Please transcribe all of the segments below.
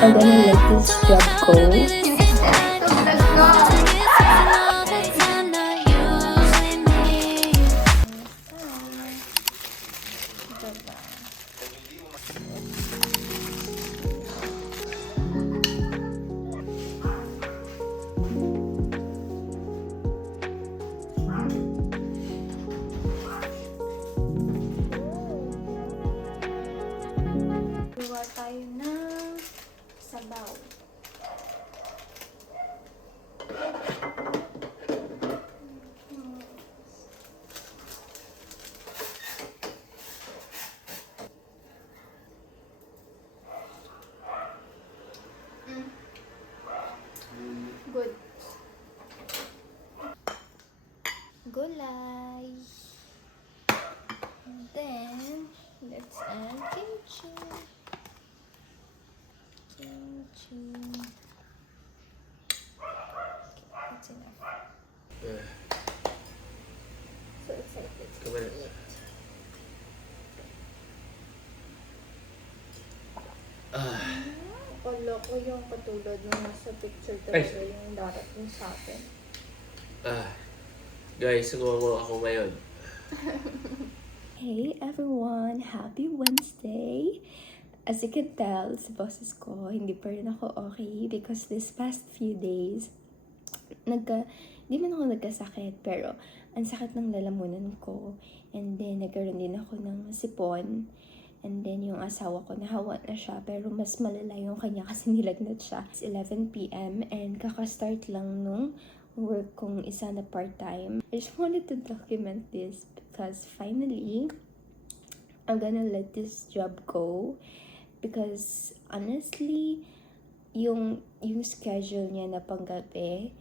I'm gonna let this job go. Gawa tayo ng sabaw. Good. Gulay. And then, let's add kimchi. Kimchi. Okay, that's enough. So excited to eat. Kala ko yung katulad nung nasa picture talaga yung darating sa akin. Guys, sumumo ako ngayon. Hey everyone! Happy Wednesday! As you can tell sa boses ko, hindi pa rin ako okay because this past few days, di man ako nagkasakit, pero ang sakit ng lalamunan ko. And then, nagkaroon din ako ng sipon. And then, yung asawa ko, nahawa na siya, pero mas malala yung kanya kasi nilagnat siya. It's 11 p.m. and kakastart lang nung work kong isa na part-time. I just wanted to document this because finally, I'm gonna let this job go. Because honestly, yung schedule niya na panggabi,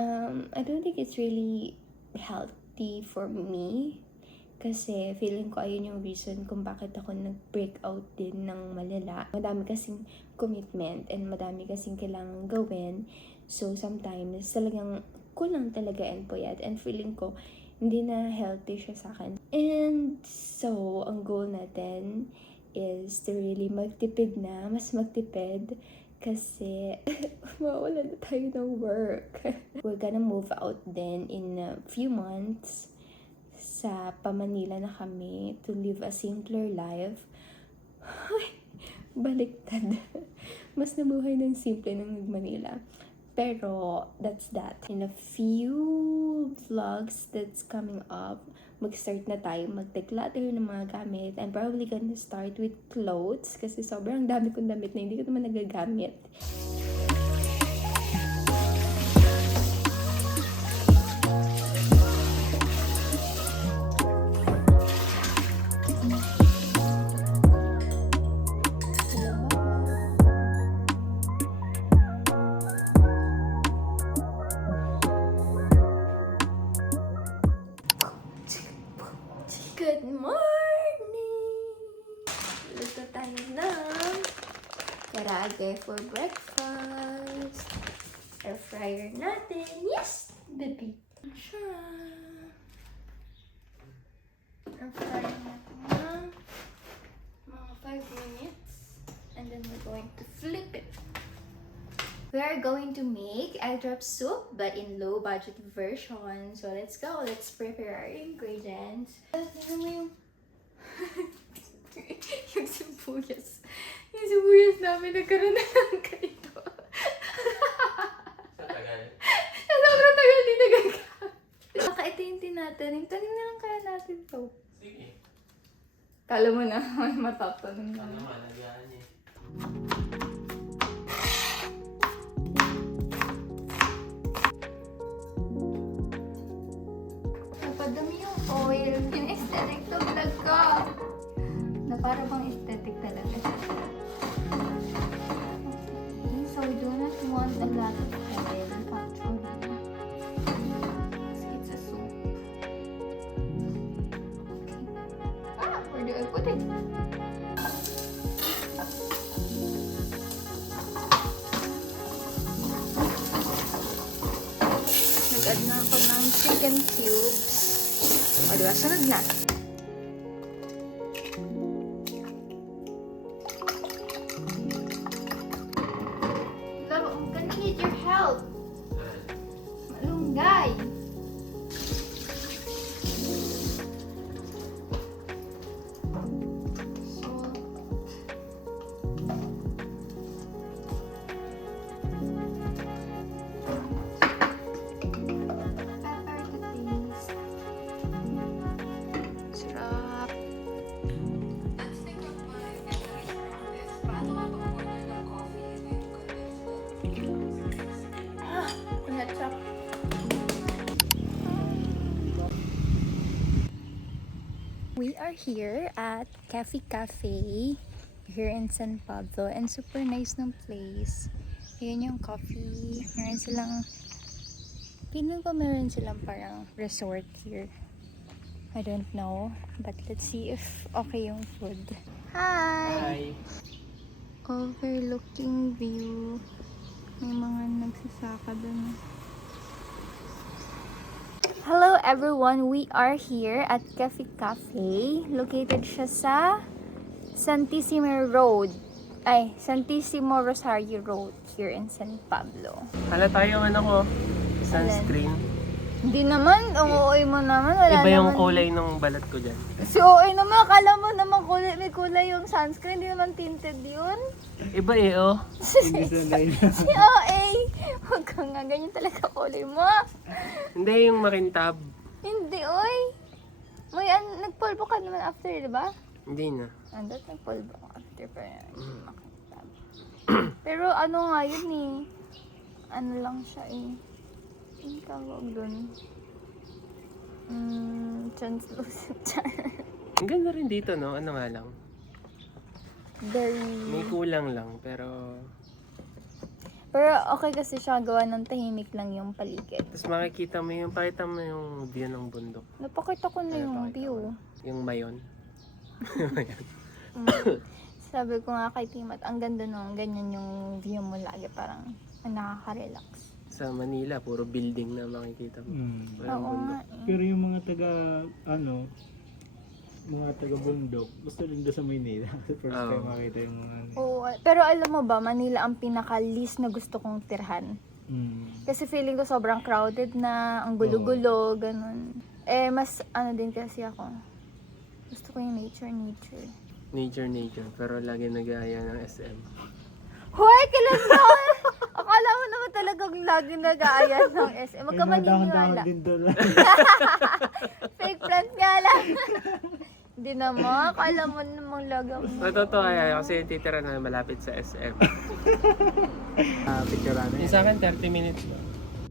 I don't think it's really healthy for me. Kasi feeling ko ayun yung reason kung bakit ako nag-break out din ng malala. Madami kasing commitment and madami kasing kailangang gawin. So sometimes talagang kulang talaga and puyat. And feeling ko hindi na healthy siya sa akin. And so ang goal natin is to really magtipid na, mas magtipid. Kasi mawala na tayo ng work. We're gonna move out then in a few months. Sa Manila na kami to live a simpler life. Ay, baliktad. Mas nabuhay ng simple nung nag-Manila. Pero, that's that. In a few vlogs that's coming up, mag-start na tayo mag-declutter ng mga gamit. I'm probably gonna start with clothes kasi sobrang dami kong damit na hindi ko naman nagagamit. Good morning! Luto tayo ng karage for breakfast. Air fryer natin. Yes, baby! Siya. Air fryer natin ng mga 5 minutes. And then we're going to flip it. We are going to make egg drop soup but in low budget version. So let's go. Let's prepare our ingredients. Tignan mo yung yung sibuyas. Yung sibuyas namin nagkaroon na lang ganito. Sobrang tagal din nagagamit. Baka ito yung tinatanim. Tanim na lang kaya natin to. Sige. Kala mo na may matatanim na. Ano naman, nagyaan eh. Napadami yung oil. Yung aesthetic to vlog ko. Na para bang aesthetic talaga. Okay, so we do not want a lot of oil actually. Because it's a soup. Okay. Where do I put it? Nag-add na ako ng chicken cubes. O diba, sunod na. We are here at Cafe here in San Pablo and super nice ng place. Ayan yung coffee. Meron silang parang resort here. I don't know, but let's see if okay yung food. Hi! Overlooking view. May mga nagsasaka dun. Hello everyone! We are here at Cafe. Located siya sa Santissimo Rosario Road here in San Pablo. Hala tayo ko. Sunscreen. Hindi naman, ang OA mo naman. Wala Iba yung naman. kulay ng balat ko dyan. Si OA naman, akala mo naman may kulay yung sunscreen. Hindi naman tinted yun. Iba Si OA! Huwag ka nga, ganyan talaga kulay mo. Hindi yung makintab. Hindi, oy. Nagpolvo ka naman after, di ba? Hindi na. Andot, nagpolvo ka after pa makitab. Pero ano nga yun eh. Ano lang siya eh. Ang tawag dun. Translucent char. Ang ganda rin dito, no? Ano nga lang. Very... May kulang lang, pero... Pero okay kasi siya, gawa ng tahimik lang yung paligid. Tapos pakita mo yung view ng bundok. Napakita ko na yung view. Yung mayon. Sabi ko nga kay Timat, ang ganda nung ganyan yung view mo lagi, parang nakaka-relax. Sa Manila, puro building na makikita mo. Walang Oo bundok. nga eh. Pero yung mga taga bundok, gusto rin doon sa Maynila. First time makita yung mga Oo, pero alam mo ba, Manila ang pinaka-least na gusto kong tirhan. Kasi feeling ko sobrang crowded na, ang gulo-gulo, ganun. Mas din kasi ako. Gusto ko yung nature. Nature. Pero lagi nag-aaya ng SM. Hoy, kilas na! Akala mo naman talagang lagi nag-aaya ng SM. Huwag ka maniniwala. din doon. Fake plant nga lang. Hindi naman. Akala mo namang lagaw mo. Totoo kasi titira na malapit sa SM. Picture Yung sa akin, 30 minutes ba?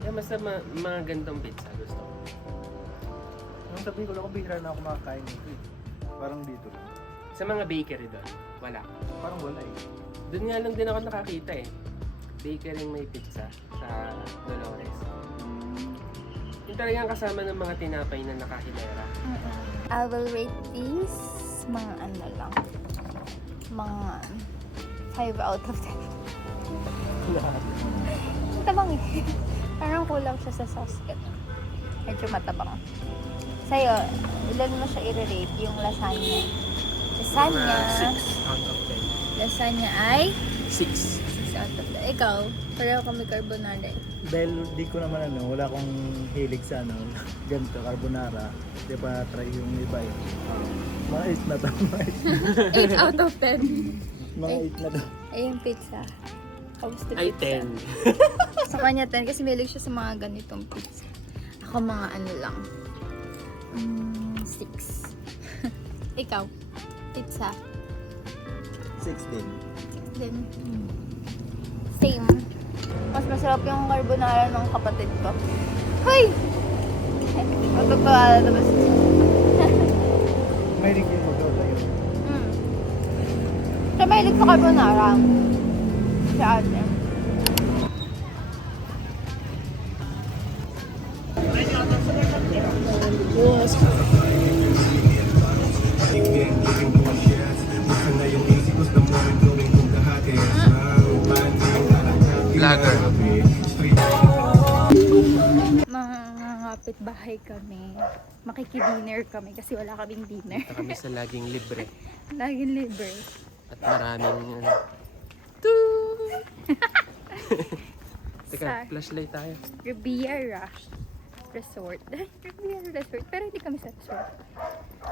Yeah, basta mga gandong pizza gusto ko. Nung sabi ko lang kung bihira na ako makakain nito eh. Parang dito lang. Sa mga bakery doon, wala. Parang wala eh. Doon nga lang din ako nakakita eh. Bakery may pizza sa Dolores. Yung talagang kasama ng mga tinapay na nakahilera. I will rate these mga lang. Mga 5 out of 10. Matabang eh. Parang kulang siya sa sauce. Medyo matabang. Sa'yo, ilan mo siya i-rate yung lasagna? Lasagna. 6 out of 10. Lasagna ay 6. 6 out of 10. Ikaw, pareho kami carbonara. Dahil di ko naman wala akong hilig sa ganito, carbonara. Di ba try yung iba eh. Mga 8 na to. 8 out of 10. Mga 8 na to. Ayun, pizza. Kamusta Ay, pizza? 10. Sa kanya 10 kasi mahilig siya sa mga ganitong pizza. Ako mga lang. 6. Ikaw, pizza. 6 din. 6 din. Same. Mas masarap yung carbonara ng kapatid ko. Hoy! Matatawa na tapos. May rin yung magkauta yun. Siya mahilig sa carbonara. Si ate. Vlogger. Mga kapitbahay kami. Makikidinner kami kasi wala kaming dinner. Punta kami sa laging libre. Laging libre. At maraming Teka, flashlight tayo. Riviera Resort. Riviera Resort. Pero hindi kami sa resort.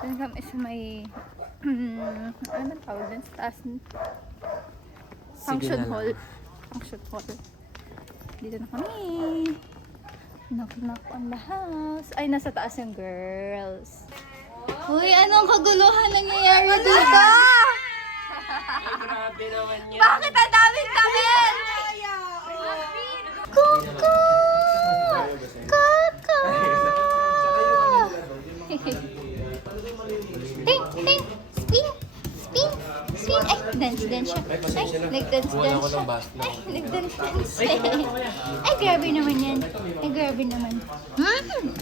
Doon kami sa may ano man tawag dun? Sa taas. Function Sige na lang. hall. Function hall. Dito na kami. Knock on the house. Ay, nasa taas yung girls. Uy, anong kaguluhan nangyayari dito? Ay, grabe naman yan. Bakit ang daming damit? Kuko! Kuko! Ting! Ting! Spin! Spin! Spin! Ay, dance siya. Ay, nag-dance siya. Ay, nag-dance siya. Ay, grabe naman yan. Ay, grabe naman. Cute!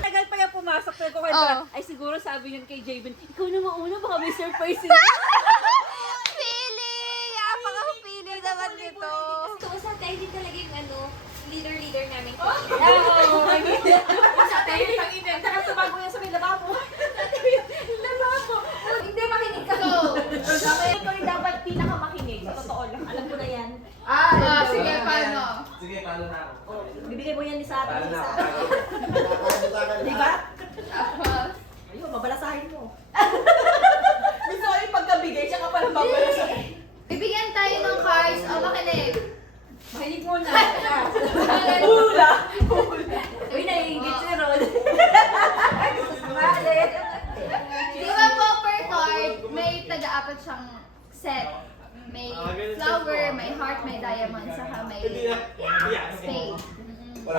Tagal pa yung pumasok pero ko kay Oo. Ay siguro sabi niyan kay Jabin, ikaw na mauna baka may surprise sila. Feeling! Apaka-feeling naman nito. Gusto ko sa tayo din talaga yung leader namin. Oo. Sa tayo pang ina, saka tumago yan sa may lababo. Lababo. Hindi makinig ka. Dapat ikaw yung dapat pinakamakinig. Sa totoo lang. Alam ko na yan. Sige, paano? Bibigay mo yan ni sa atin. Di ba? Ayun, babalasahin mo. Gusto ko yung pagkabigay, siya ka pala babalasahin. Bibigyan tayo ng cards. O, makinig. Makinig muna. Hula! Uy, naiingit si Rod. Malit. Di ba po per card, may taga-apat siyang set. May flower, may heart, may diamond, saka may spade. So,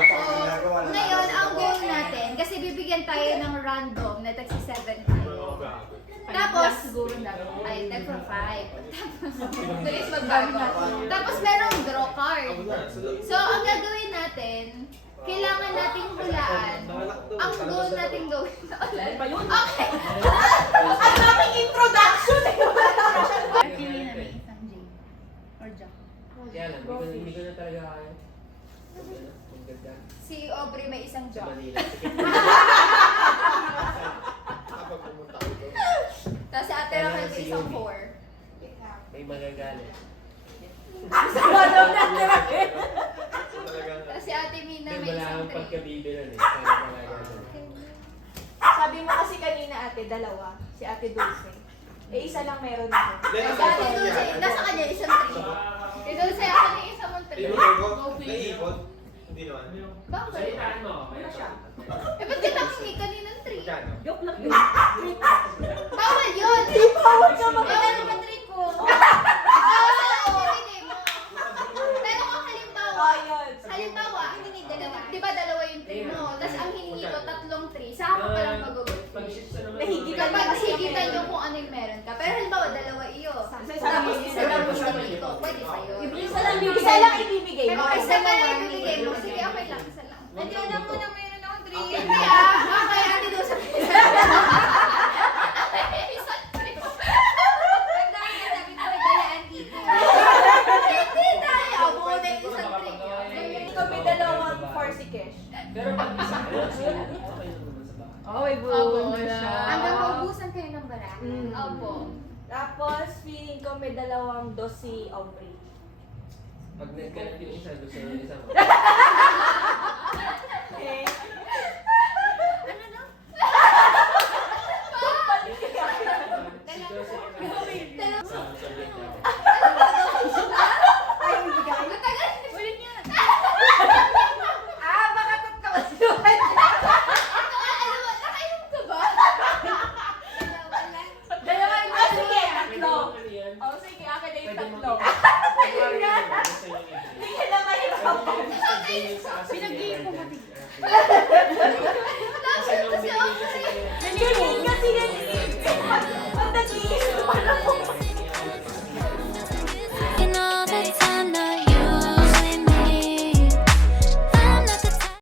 ngayon, ang goal natin, kasi bibigyan tayo ng random na tagsi 7 tayo. Tapos, siguro na, ay, tag from 5. Tapos, bilis magbago. Tapos, merong draw card. So, ang gagawin natin, kailangan nating hulaan. Ang goal nating gawin sa ulan. Okay. Ang daming introduction eh. Pili na may isang J. Or Jack. Kaya lang, hindi ko na talaga kaya. Maganda. Si Aubrey may isang Sa Jack. Manila. Tapos si Ate Raquel may isang 4. May magagalit. Sama daw natin. Tapos si Ate Mina Hindi, may wala isang akong 3. pagkabibilan eh. Kaya magagalit. Sabi mo kasi kanina ate, dalawa. Si ate Dulce. Eh, isa lang meron ako. Si Ate Dulce, nasa kanya isang 3. Si Dulce, ako na isang 3. Go please. Hindi naman. Bakit? Salitaan mo. Eh, ba't kita kami kaninang 3? Joke lang yun. Bawal yun! Bawal ka Bawal mag- naman 3 ko. Bawal sa lang ibibigay mo. Pero kung halimbawa, halimbawa, di ba dalawa yung 3 mo, tapos ang hiningi ko tatlong 3, saka ka palang magugot. Nahigitan Kapag higitan nyo kung ano yung meron ka. Pero halimbawa, dalawa iyo. Tapos isa lang yung hiningi ko, pwede sa'yo. Isa lang ibibigay Pero mo. isa pa lang ibibigay mo. Sige, okay lang, isa lang. Hindi, alam ko na meron akong 3. Hindi okay, ate doon sa isa. Isang 3. Ang dami na sabi ko, nagdayaan dito. Hindi tayo. Ako na yung isang 3. Kami dalawang for si Kesh. Pero pag isa ko, okay naman sa bahay. Oh, may Opo. Hanggang maubusan kayo ng bara. Mm. Opo. Tapos, feeling ko may dalawang dos si Aubrey. Pag nagkalat yung isa, gusto yung isa mo. Okay? Ay, bigay. Matagal. Ulit yan. Baka tatawa si Juan. Nakainom ka ba? Dalawa yung sige, tatlo. Oh, sige, akin na yung tatlo.